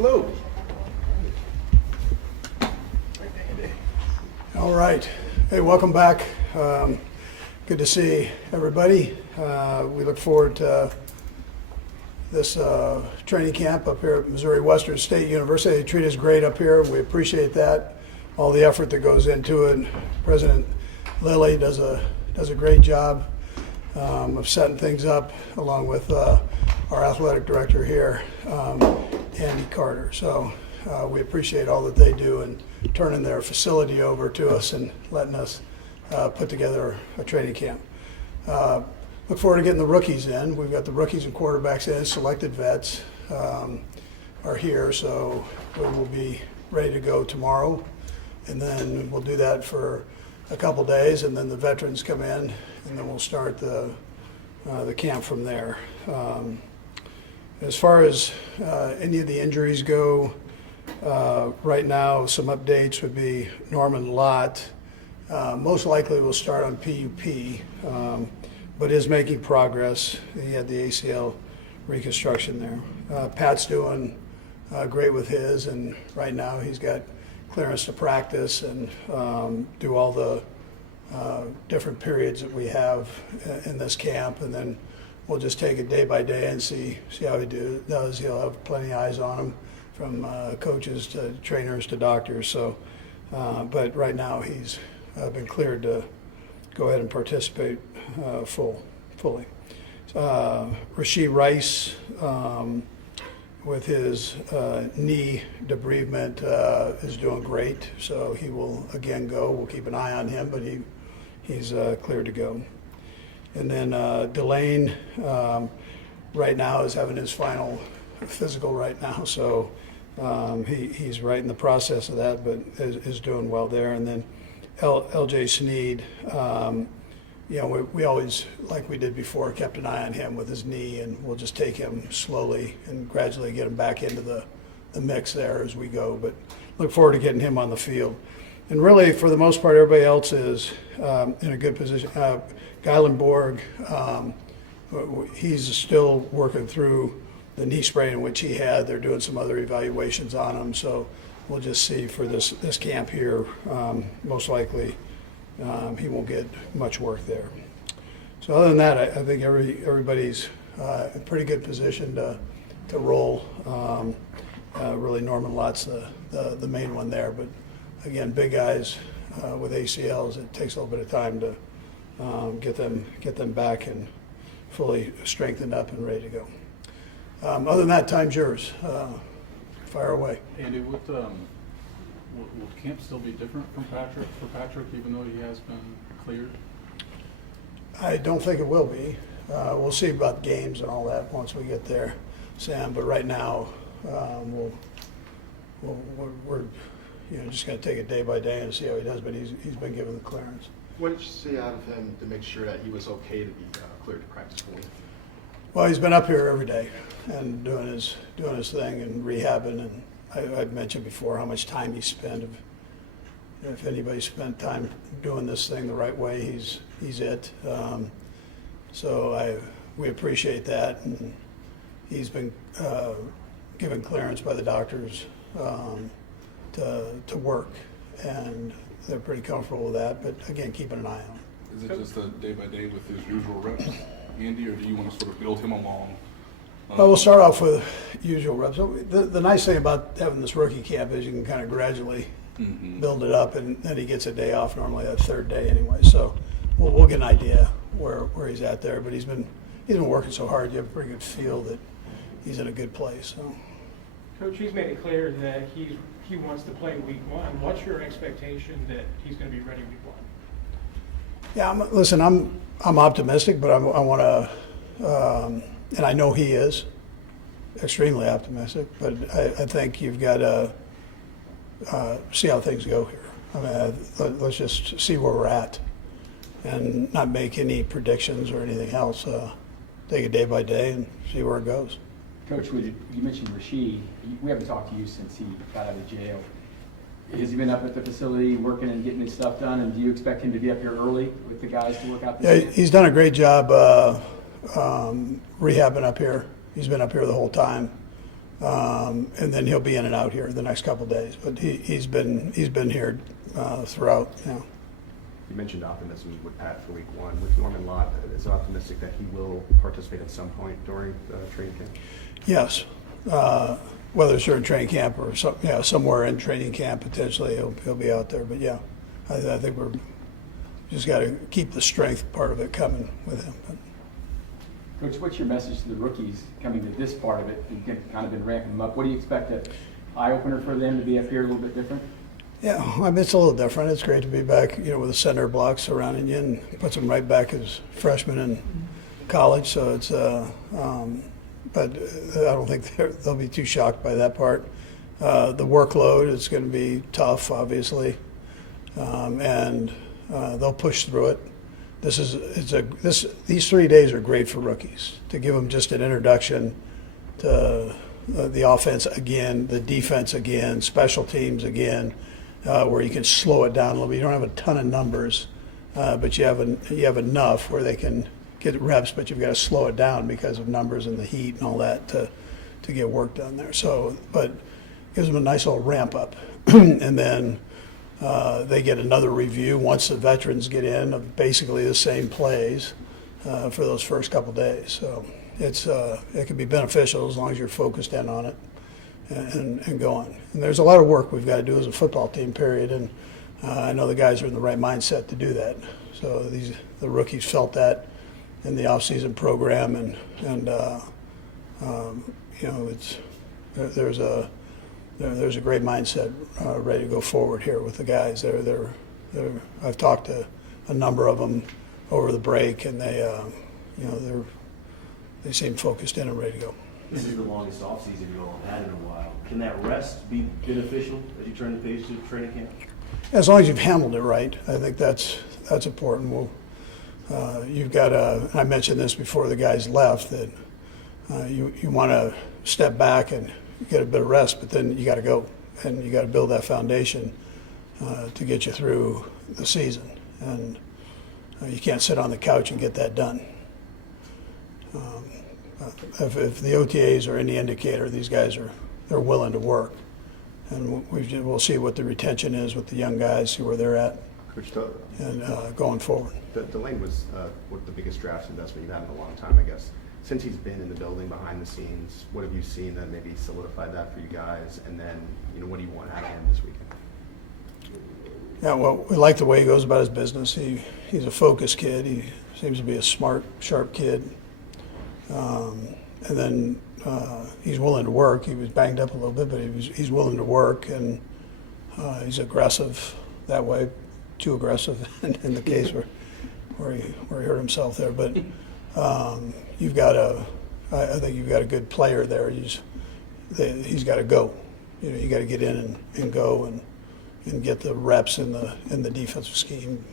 Hello. All right. Hey, welcome back. Good to see everybody. We look forward to this training camp up here at Missouri Western State University. They treat us great up here. We appreciate that. All the effort that goes into it. President Lilly does a great job of setting things up, along with our athletic director here, Andy Carter. So we appreciate all that they do and turning their facility over to us and letting us put together a training camp. Look forward to getting the rookies in. We've got the rookies and quarterbacks in. Selected vets are here, so we will be ready to go tomorrow. And then we'll do that for a couple days, and then the veterans come in, and then we'll start the camp from there. As far as any of the injuries go, right now some updates would be Norman Lott. Most likely will start on PUP, but is making progress. He had the ACL reconstruction there. Pat's doing great with his, and right now he's got clearance to practice and do all the different periods that we have in this camp, and then we'll just take it day by day and see how he does. He'll have plenty of eyes on him, from coaches to trainers to doctors. So, but right now he's been cleared to go ahead and participate fully. Rasheed Rice, with his knee debridement, is doing great. So he will again go. We'll keep an eye on him, but he's cleared to go. And then Delane right now is having his final physical right now. So he's right in the process of that, but is doing well there. And then LJ Sneed, we always, like we did before, kept an eye on him with his knee, and we'll just take him slowly and gradually get him back into the mix there as we go. But look forward to getting him on the field. And really, for the most part, everybody else is in a good position. Gylan Borg, he's still working through the knee sprain which he had. They're doing some other evaluations on him, so we'll just see for this camp here. Most likely he won't get much work there. So other than that, I think everybody's in pretty good position to roll. Really, Norman Lott's the main one there, but again, big guys with ACLs, it takes a little bit of time to get them back and fully strengthened up and ready to go. Other than that, time's yours. Fire away. Andy, will camp still be different for Patrick, even though he has been cleared? I don't think it will be. We'll see about games and all that once we get there, Sam. But right now, we're just going to take it day by day and see how he does. But he's been given the clearance. What did you see out of him to make sure that he was okay to be cleared to practice fully? Well, he's been up here every day and doing his thing and rehabbing. And I've mentioned before how much time he spent. If anybody spent time doing this thing the right way, he's it. So we appreciate that, and he's been given clearance by the doctors to work, and they're pretty comfortable with that. But again, keeping an eye on him. Is it just a day by day with his usual reps, Andy, or do you want to sort of build him along? Well, we'll start off with usual reps. So the nice thing about having this rookie camp is you can kind of gradually build it up, and then he gets a day off normally that third day anyway. So we'll get an idea where he's at there. But he's been working so hard. You have a pretty good feel that he's in a good place. So. Coach, he's made it clear that he wants to play week one. What's your expectation that he's going to be ready week one? Yeah, I'm optimistic, but I want to, and I know he is extremely optimistic. But I think you've got to see how things go here. I mean, let's just see where we're at, and not make any predictions or anything else. Take it day by day and see where it goes. Coach, you mentioned Rasheed. We haven't talked to you since he got out of jail. Has he been up at the facility working and getting his stuff done? And do you expect him to be up here early with the guys to work out? Yeah, he's done a great job rehabbing up here. He's been up here the whole time. And then he'll be in and out here the next couple of days. But he's been here throughout. You know. You mentioned optimism with Pat for week one. With Norman Lott, is it optimistic that he will participate at some point during training camp? Yes. Whether it's during training camp or somewhere in training camp, potentially he'll be out there. But yeah, I think we're just got to keep the strength part of it coming with him. But, Coach, what's your message to the rookies coming to this part of it? You've kind of been ramping them up. What do you expect, an eye-opener for them to be up here a little bit different? yeah, I mean, it's a little different. It's great to be back, with a center block surrounding you and puts them right back as freshmen in college. So it's, but I don't think they'll be too shocked by that part. The workload is going to be tough, obviously, and they'll push through it. These 3 days are great for rookies to give them just an introduction to the offense again, the defense again, special teams again, where you can slow it down a little bit. You don't have a ton of numbers, but you have enough where they can get reps, but you've got to slow it down because of numbers and the heat and all that to get work done there. So, but gives them a nice little ramp up, and then. They get another review once the veterans get in of basically the same plays for those first couple days. So it can be beneficial as long as you're focused in on it and going. And there's a lot of work we've got to do as a football team, period. And I know the guys are in the right mindset to do that. So the rookies felt that in the off-season program, and there's a great mindset ready to go forward here with the guys. I've talked to a number of them over the break, and they seem focused in and ready to go. This is the longest offseason you all have had in a while. Can that rest be beneficial as you turn the page to training camp? As long as you've handled it right, I think that's important. You've got to. I mentioned this before the guys left that you want to step back and get a bit of rest, but then you got to go and you got to build that foundation to get you through the season. And you can't sit on the couch and get that done. If the OTAs are any indicator, these guys they're willing to work, and we'll see what the retention is with the young guys, see where they're at, Coach, and going forward. Delane was the biggest draft investment you've had in a long time, I guess. Since he's been in the building behind the scenes, what have you seen that maybe solidified that for you guys? And then, what do you want out of him this weekend? Yeah, well, we like the way he goes about his business. He's a focused kid. He seems to be a smart, sharp kid. And then he's willing to work. He was banged up a little bit, but he's willing to work, and he's aggressive that way. Too aggressive in the case where he hurt himself there. But you've got I think you've got a good player there. He's got to go. You got to get in and go and get the reps in the defensive scheme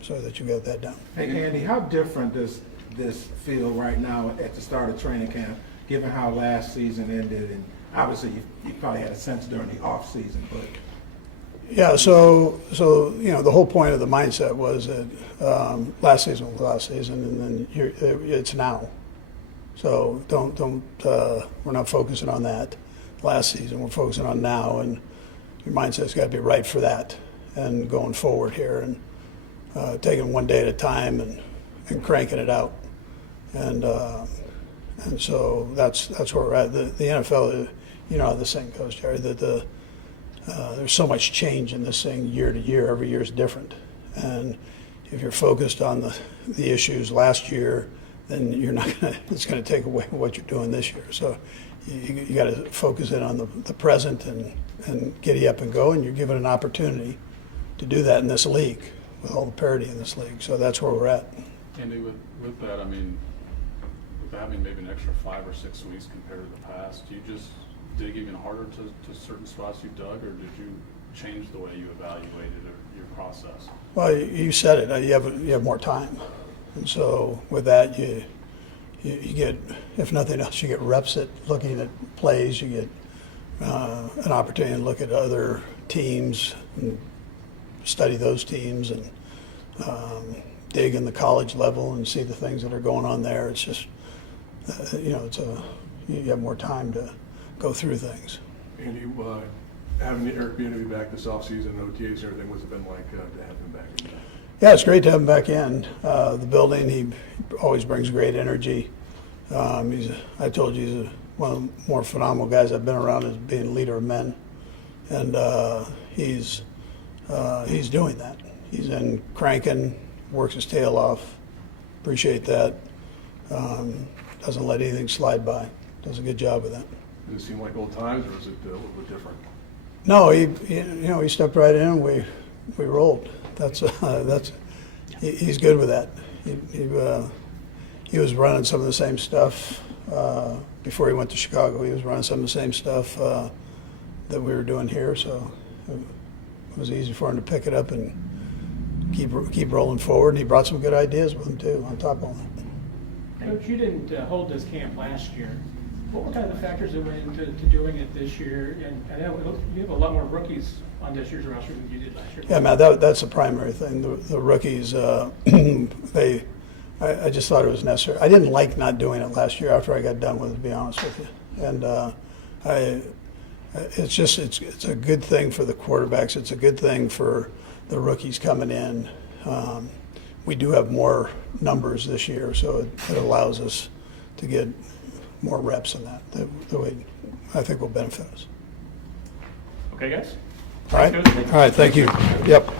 so that you get that down. Hey Andy, how different does this feel right now at the start of training camp, given how last season ended? And obviously you probably had a sense during the off season, but yeah. So the whole point of the mindset was that last season was last season, and then it's now. So we're not focusing on that last season. We're focusing on now, and your mindset's got to be right for that and going forward here and taking one day at a time and cranking it out. And so that's where we're at. The NFL, how this thing goes, Jerry, that there's so much change in this thing year to year. Every year is different. And if you're focused on the issues last year, then it's going to take away what you're doing this year. So you got to focus in on the present and giddy up and go, and you're given an opportunity to do that in this league with all the parity in this league. So that's where we're at. Andy, with that, I mean, with having maybe an extra 5 or 6 weeks compared to the past, do you just dig even harder to certain spots you dug, or did you change the way you evaluated your process? Well, you said it. You have more time, and so with that, you get, if nothing else, you get reps at looking at plays. You get an opportunity to look at other teams and study those teams and dig in the college level and see the things that are going on there. It's just, you have more time go through things. Andy, having Eric Bieniemy back this offseason, OTAs and everything, what's it been like to have him back in? Yeah, it's great to have him back in the building. He always brings great energy. I told you, he's one of the more phenomenal guys I've been around as being a leader of men, and he's doing that. He's in cranking, works his tail off. Appreciate that. Doesn't let anything slide by. Does a good job with that. Does it seem like old times, or is it a little bit different? No, he stepped right in. We rolled. He's good with that. He was running some of the same stuff before he went to Chicago. He was running some of the same stuff that we were doing here, so it was easy for him to pick it up and keep rolling forward. And he brought some good ideas with him too, on top of all that. Coach, you didn't hold this camp last year. What were kind of the factors that went into doing it this year? And I know you have a lot more rookies on this year's roster than you did last year. Yeah, man, that's the primary thing. The rookies, I just thought it was necessary. I didn't like not doing it last year after I got done with it, to be honest with you. And it's a good thing for the quarterbacks. It's a good thing for the rookies coming in. We do have more numbers this year, so it allows us to get more reps in that. The way I think will benefit us. Okay, guys? All right. Thanks, Coach. All right. Thank you. Yep.